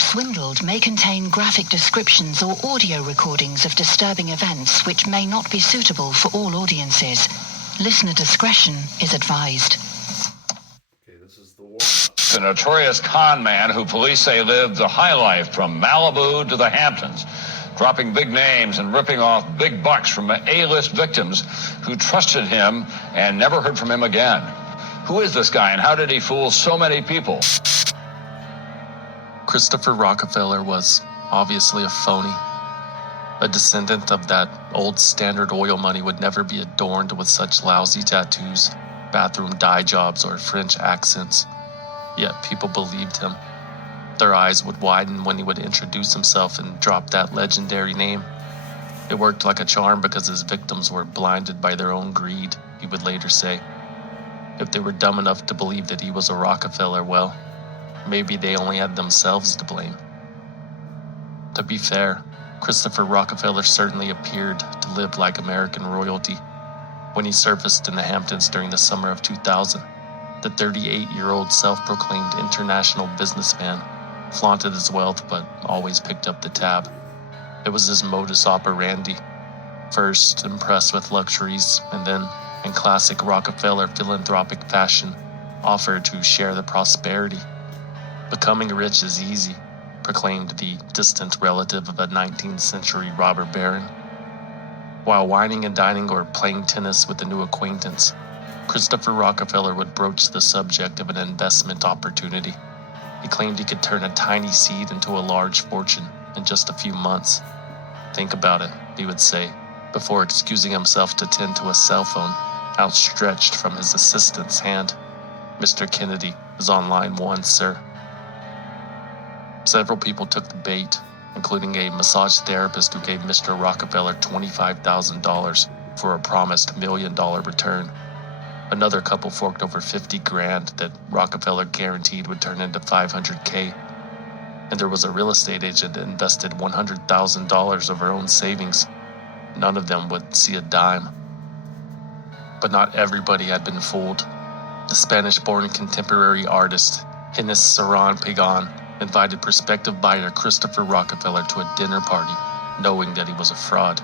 you've swindled may contain graphic descriptions or audio recordings of disturbing events which may not be suitable for all audiences. Listener discretion is advised. Okay, this is the warm-up. The notorious con man who police say lived the high life from Malibu to the Hamptons, dropping big names and ripping off big bucks from A-list victims who trusted him and never heard from him again. Who is this guy and how did he fool so many people? Christopher Rockefeller was obviously a phony. A descendant of that old Standard Oil money would never be adorned with such lousy tattoos, bathroom dye jobs, or French accents. Yet people believed him. Their eyes would widen when he would introduce himself and drop that legendary name. It worked like a charm because his victims were blinded by their own greed, he would later say. If they were dumb enough to believe that he was a Rockefeller, well, maybe they only had themselves to blame. To be fair, Christopher Rockefeller certainly appeared to live like American royalty. When he surfaced in the Hamptons during the summer of 2000, the 38-year-old self-proclaimed international businessman flaunted his wealth but always picked up the tab. It was his modus operandi. First, impressed with luxuries, and then, in classic Rockefeller philanthropic fashion, offered to share the prosperity. Becoming rich is easy, proclaimed the distant relative of a 19th century robber baron. While wining and dining or playing tennis with a new acquaintance, Christopher Rockefeller would broach the subject of an investment opportunity. He claimed he could turn a tiny seed into a large fortune in just a few months. Think about it, he would say, before excusing himself to tend to a cell phone outstretched from his assistant's hand. Mr. Kennedy is on line 1, sir. Several people took the bait, including a massage therapist who gave Mr. Rockefeller $25,000 for a promised $1 million return. Another couple forked over $50,000 that Rockefeller guaranteed would turn into $500K. And there was a real estate agent that invested $100,000 of her own savings. None of them would see a dime. But not everybody had been fooled. The Spanish-born contemporary artist, Ines Saran-Pagan, invited prospective buyer Christopher Rockefeller to a dinner party, knowing that he was a fraud.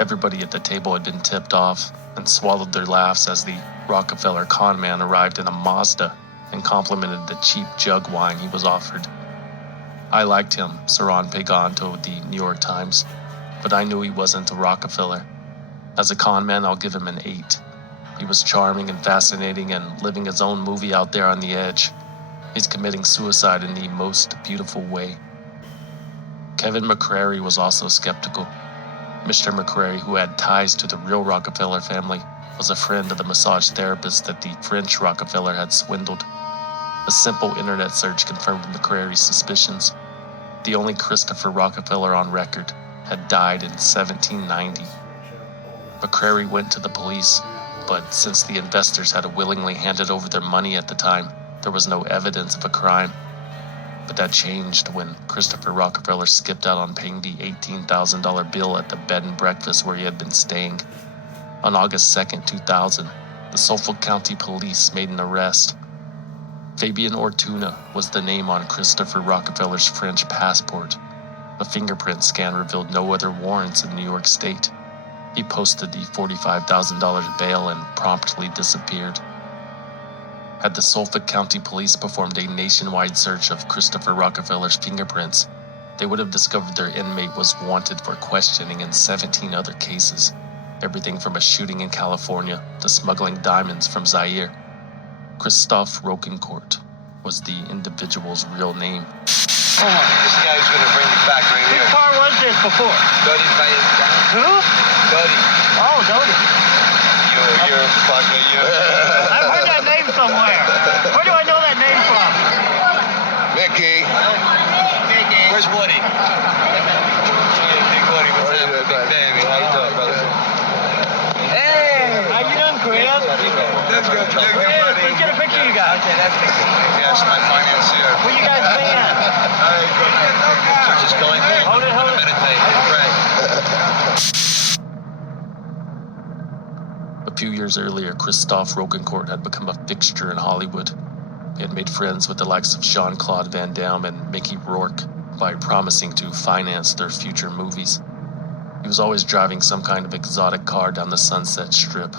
Everybody at the table had been tipped off and swallowed their laughs as the Rockefeller con man arrived in a Mazda and complimented the cheap jug wine he was offered. I liked him, Saran-Pagan told the New York Times, but I knew he wasn't a Rockefeller. As a con man, I'll give him an 8. He was charming and fascinating and living his own movie out there on the edge. He's committing suicide in the most beautiful way. Kevin McCrary was also skeptical. Mr. McCrary, who had ties to the real Rockefeller family, was a friend of the massage therapist that the French Rockefeller had swindled. A simple internet search confirmed McCrary's suspicions. The only Christopher Rockefeller on record had died in 1790. McCrary went to the police, but since the investors had willingly handed over their money at the time, there was no evidence of a crime. But that changed when Christopher Rockefeller skipped out on paying the $18,000 bill at the bed and breakfast where he had been staying. On August 2nd, 2000, the Suffolk County Police made an arrest. Fabien Ortuna was the name on Christopher Rockefeller's French passport. A fingerprint scan revealed no other warrants in New York State. He posted the $45,000 bail and promptly disappeared. Had the Suffolk County Police performed a nationwide search of Christopher Rockefeller's fingerprints, they would have discovered their inmate was wanted for questioning in 17 other cases, everything from a shooting in California to smuggling diamonds from Zaire. Christophe Rocancourt was the individual's real name. This guy's gonna bring me back right here. Which car was this before? Dodie by his guy. Who? Dodie. Oh, Dodie. You're a fucker, you. I've heard that name somewhere. Where do I know that name from? Mickey. Where's Woody? Hey, Big Woody, what's up, big baby? How you doing, brother? Hey! How you doing, Chris? That's good. Let's get a picture of you guys. Okay, that's good. Yes, my financier. Where you guys staying at? Church is going in. Hold it. Meditate and pray. A few years earlier, Christophe Rocancourt had become a fixture in Hollywood. He had made friends with the likes of Jean-Claude Van Damme and Mickey Rourke by promising to finance their future movies. He was always driving some kind of exotic car down the Sunset Strip,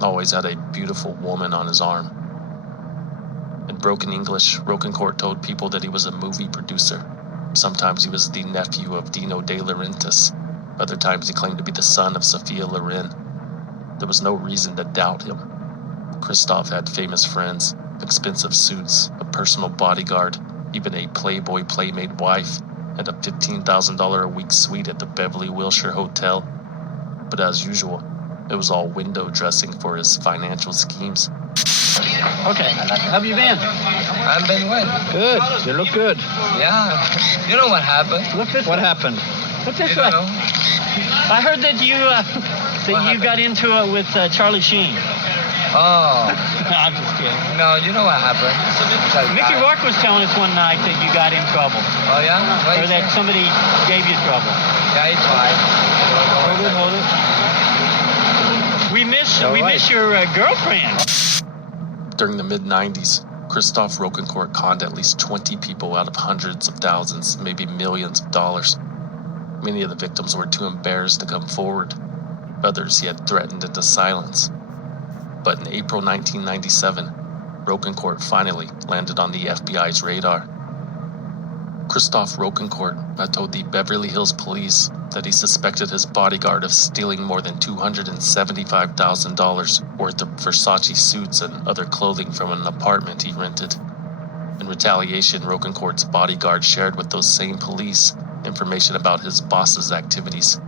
always had a beautiful woman on his arm. In broken English, Rocancourt told people that he was a movie producer. Sometimes he was the nephew of Dino De Laurentiis. Other times he claimed to be the son of Sophia Loren. There was no reason to doubt him. Christoph had famous friends, expensive suits, a personal bodyguard, even a Playboy Playmate wife, and a $15,000 a week suite at the Beverly Wilshire Hotel. But as usual, it was all window dressing for his financial schemes. Okay, how have you been? I've been well. Good. You look good. Yeah. You know what happened? Look this way. What happened? Look this You way. don't know? I heard that you got into it with Charlie Sheen. Oh. I'm just kidding. No, you know what happened? Mickey Rourke was telling us one night that you got in trouble. Oh, yeah? Or that somebody gave you trouble. Yeah, it's fine. Hold it. We miss your girlfriend. During the mid-90s, Christoph Rocancourt conned at least 20 people out of hundreds of thousands, maybe millions of dollars. Many of the victims were too embarrassed to come forward. Others he had threatened into silence. But in April 1997, Rocancourt finally landed on the FBI's radar. Christoph Rocancourt had told the Beverly Hills police that he suspected his bodyguard of stealing more than $275,000 worth of Versace suits and other clothing from an apartment he rented. In retaliation, Rocancourt's bodyguard shared with those same police information about his boss's activities.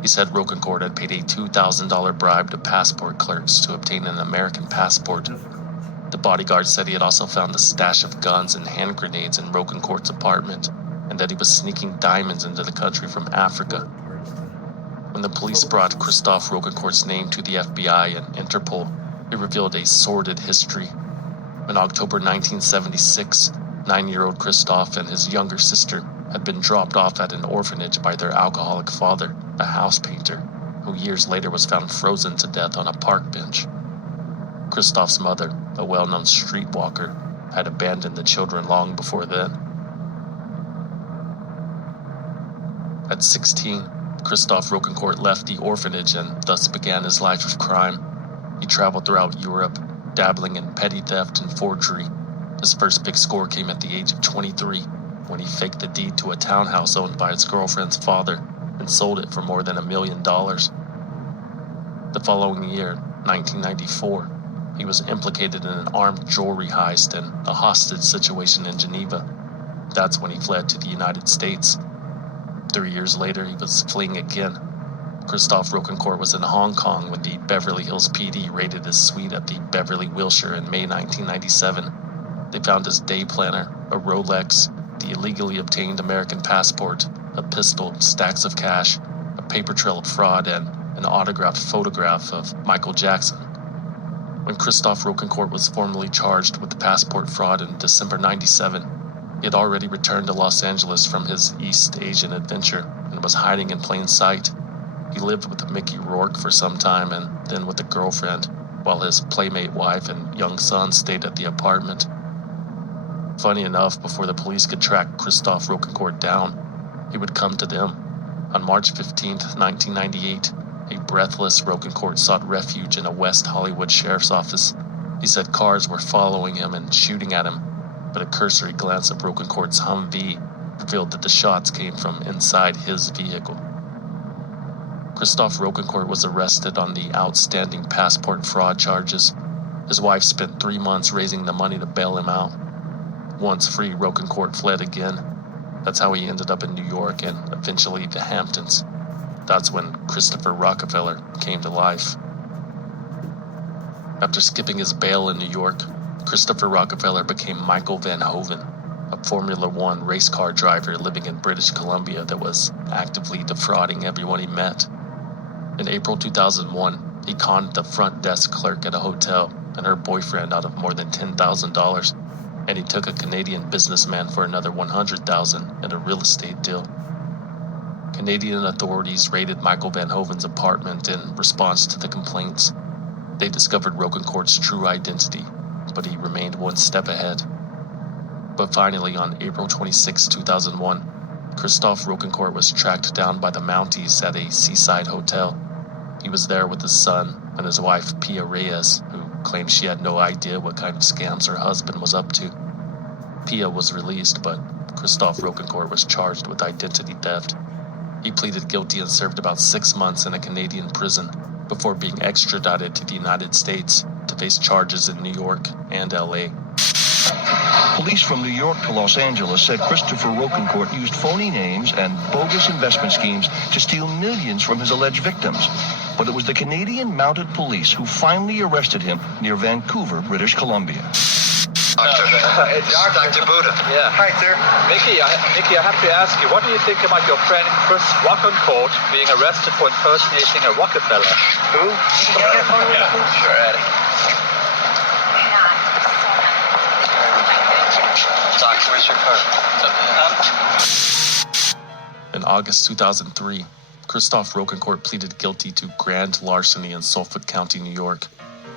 He said Rocancourt had paid a $2,000 bribe to passport clerks to obtain an American passport. The bodyguard said he had also found a stash of guns and hand grenades in Rocancourt's apartment, and that he was sneaking diamonds into the country from Africa. When the police brought Christoph Rocancourt's name to the FBI and Interpol, it revealed a sordid history. In October 1976, 9-year-old Christoph and his younger sister had been dropped off at an orphanage by their alcoholic father, a house painter, who years later was found frozen to death on a park bench. Christoph's mother, a well-known streetwalker, had abandoned the children long before then. At 16, Christoph Rocancourt left the orphanage and thus began his life of crime. He traveled throughout Europe, dabbling in petty theft and forgery. His first big score came at the age of 23, when he faked the deed to a townhouse owned by his girlfriend's father and sold it for more than $1 million. The following year, 1994, he was implicated in an armed jewelry heist and a hostage situation in Geneva. That's when he fled to the United States. 3 years later, he was fleeing again. Christoph Rocancourt was in Hong Kong when the Beverly Hills PD raided his suite at the Beverly Wilshire in May 1997. They found his day planner, a Rolex, the illegally obtained American passport, a pistol, stacks of cash, a paper trail of fraud, and an autographed photograph of Michael Jackson. When Christoph Rocancourt was formally charged with passport fraud in December 97, he had already returned to Los Angeles from his East Asian adventure and was hiding in plain sight. He lived with Mickey Rourke for some time and then with a girlfriend, while his playmate wife and young son stayed at the apartment. Funny enough, before the police could track Christoph Rocancourt down, he would come to them. On March 15, 1998, a breathless Rocancourt sought refuge in a West Hollywood sheriff's office. He said cars were following him and shooting at him, but a cursory glance at Rocancourt's Humvee revealed that the shots came from inside his vehicle. Christoph Rocancourt was arrested on the outstanding passport fraud charges. His wife spent 3 months raising the money to bail him out. Once free, Rocancourt fled again. That's how he ended up in New York and eventually the Hamptons. That's when Christopher Rockefeller came to life. After skipping his bail in New York, Christopher Rockefeller became Michael Van Hoven, a Formula One race car driver living in British Columbia that was actively defrauding everyone he met. In April 2001, he conned the front desk clerk at a hotel and her boyfriend out of more than $10,000, and he took a Canadian businessman for another $100,000 in a real estate deal. Canadian authorities raided Michael Van Hoven's apartment in response to the complaints. They discovered Rocancourt's true identity, but he remained one step ahead. But finally, on April 26, 2001, Christophe Rocancourt was tracked down by the Mounties at a seaside hotel. He was there with his son and his wife, Pia Reyes, who claimed she had no idea what kind of scams her husband was up to. Pia was released, but Christophe Rocancourt was charged with identity theft. He pleaded guilty and served about 6 months in a Canadian prison before being extradited to the United States to face charges in New York and LA. Police from New York to Los Angeles said Christopher Rocancourt used phony names and bogus investment schemes to steal millions from his alleged victims. But it was the Canadian Mounted Police who finally arrested him near Vancouver, British Columbia. It's Dr. Buddha. Yeah. Hi, sir. Mickey, I have to ask you, what do you think about your friend Chris Rocancourt being arrested for impersonating a Rockefeller? Who? Sure, Eddie. Doctor, where's your car? In August 2003, Christophe Rocancourt pleaded guilty to grand larceny in Suffolk County, New York.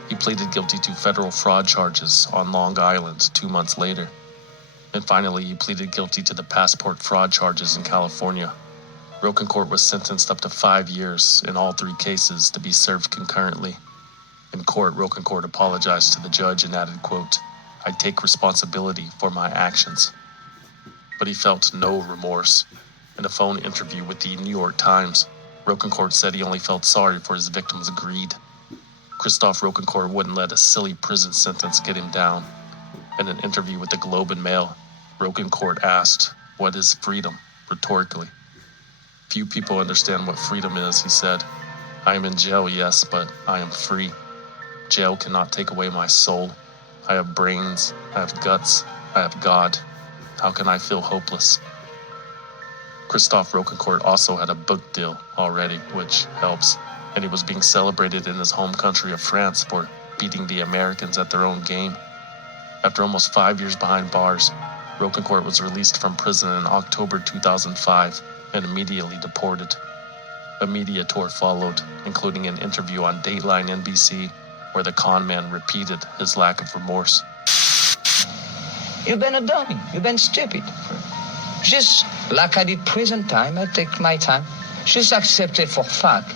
He pleaded guilty to federal fraud charges on Long Island 2 months later. And finally, he pleaded guilty to the passport fraud charges in California. Rocancourt was sentenced up to 5 years in all 3 cases to be served concurrently. In court, Rocancourt apologized to the judge and added, quote, "I take responsibility for my actions." But he felt no remorse. In a phone interview with the New York Times, Rocancourt said he only felt sorry for his victims' greed. Christophe Rocancourt wouldn't let a silly prison sentence get him down. In an interview with the Globe and Mail, Rocancourt asked, "What is freedom?" rhetorically. "Few people understand what freedom is," he said. "I am in jail, yes, but I am free. Jail cannot take away my soul. I have brains, I have guts, I have God. How can I feel hopeless?" Christophe Rocancourt also had a book deal already, which helps, and he was being celebrated in his home country of France for beating the Americans at their own game. After almost 5 years behind bars, Rocancourt was released from prison in October 2005 and immediately deported. A media tour followed, including an interview on Dateline NBC, where the con man repeated his lack of remorse. You've been a dummy. You've been stupid. Just like I did prison time, I take my time. Just accept it for fact.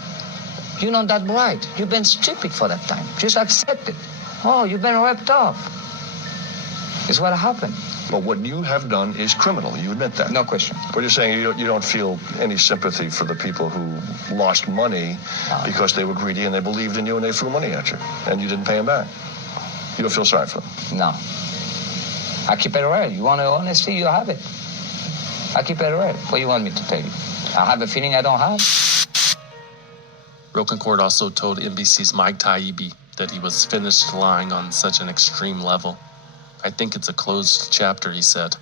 You're not that bright. You've been stupid for that time. Just accept it. Oh, you've been ripped off. It's what happened. But what you have done is criminal. You admit that. No question. But you're saying you don't feel any sympathy for the people who lost money because they were greedy and they believed in you and they threw money at you and you didn't pay them back. You don't feel sorry for them. No. I keep it real. You want honesty, you have it. I keep it real. What do you want me to tell you? I have a feeling I don't have. Rocancourt also told NBC's Mike Taibbi that he was finished lying on such an extreme level. "I think it's a closed chapter," he said.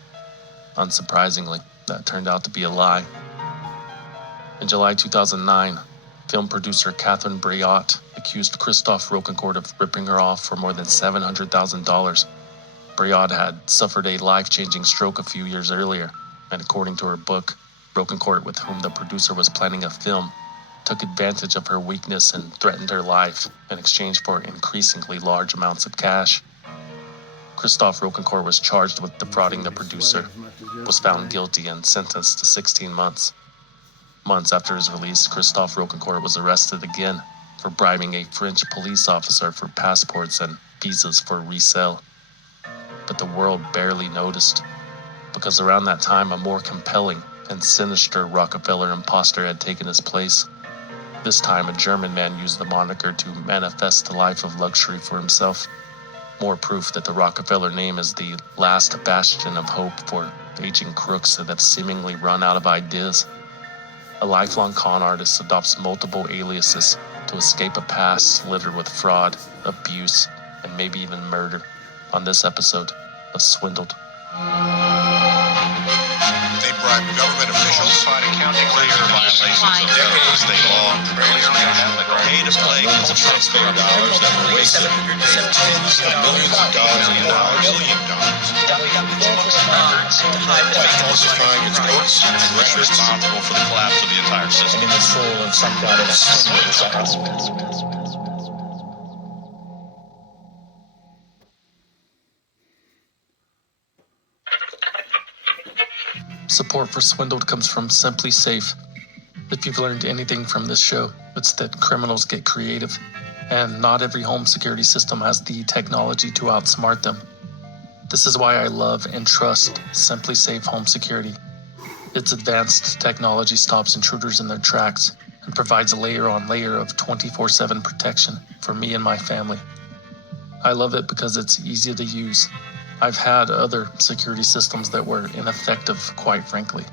Unsurprisingly, that turned out to be a lie. In July 2009, film producer Catherine Breillat accused Christophe Rocancourt of ripping her off for more than $700,000. Breillat had suffered a life-changing stroke a few years earlier, and according to her book, Rocancourt, with whom the producer was planning a film, took advantage of her weakness and threatened her life in exchange for increasingly large amounts of cash. Christophe Rocancourt was charged with defrauding the producer, was found guilty and sentenced to 16 months. Months after his release, Christophe Rocancourt was arrested again for bribing a French police officer for passports and visas for resale. But the world barely noticed, because around that time a more compelling and sinister Rockefeller imposter had taken his place. This time a German man used the moniker to manifest a life of luxury for himself. More proof that the Rockefeller name is the last bastion of hope for aging crooks that have seemingly run out of ideas. A lifelong con artist adopts multiple aliases to escape a past littered with fraud, abuse, and maybe even murder. On this episode of Swindled. They bribe government officials, clear violations of federal state law, pay to play taxpayer dollars that were wasted, pay tens of millions of dollars and now $1 billion. By falsifying its books, they're responsible for the collapse of the entire system. I'm in the soul of some kind of swindle. Support for Swindled comes from Simply Safe. If you've learned anything from this show, it's that criminals get creative, and not every home security system has the technology to outsmart them. This is why I love and trust Simply Safe Home Security. Its advanced technology stops intruders in their tracks and provides layer on layer of 24/7 protection for me and my family. I love it because it's easy to use. I've had other security systems that were ineffective, quite frankly.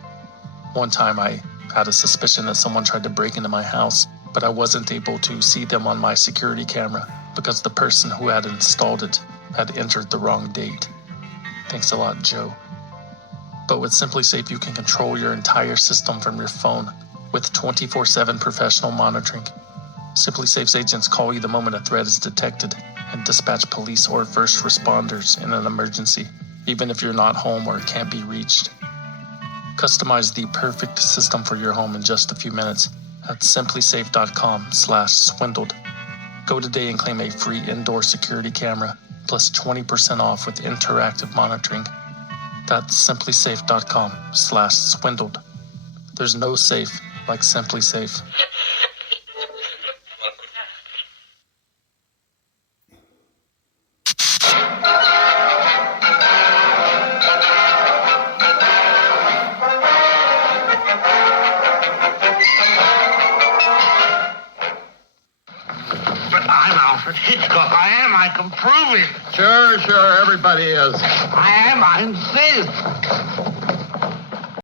One time I had a suspicion that someone tried to break into my house, but I wasn't able to see them on my security camera because the person who had installed it had entered the wrong date. Thanks a lot, Joe. But with Simply Safe, you can control your entire system from your phone with 24/7 professional monitoring. Simply Safe's agents call you the moment a threat is detected and dispatch police or first responders in an emergency, even if you're not home or can't be reached. Customize the perfect system for your home in just a few minutes at simplysafe.com/swindled. Go today and claim a free indoor security camera plus 20% off with interactive monitoring. That's simplysafe.com/swindled. There's no safe like Simply Safe. But I'm Alfred Hitchcock. I can prove it. Sure, everybody is. I insist.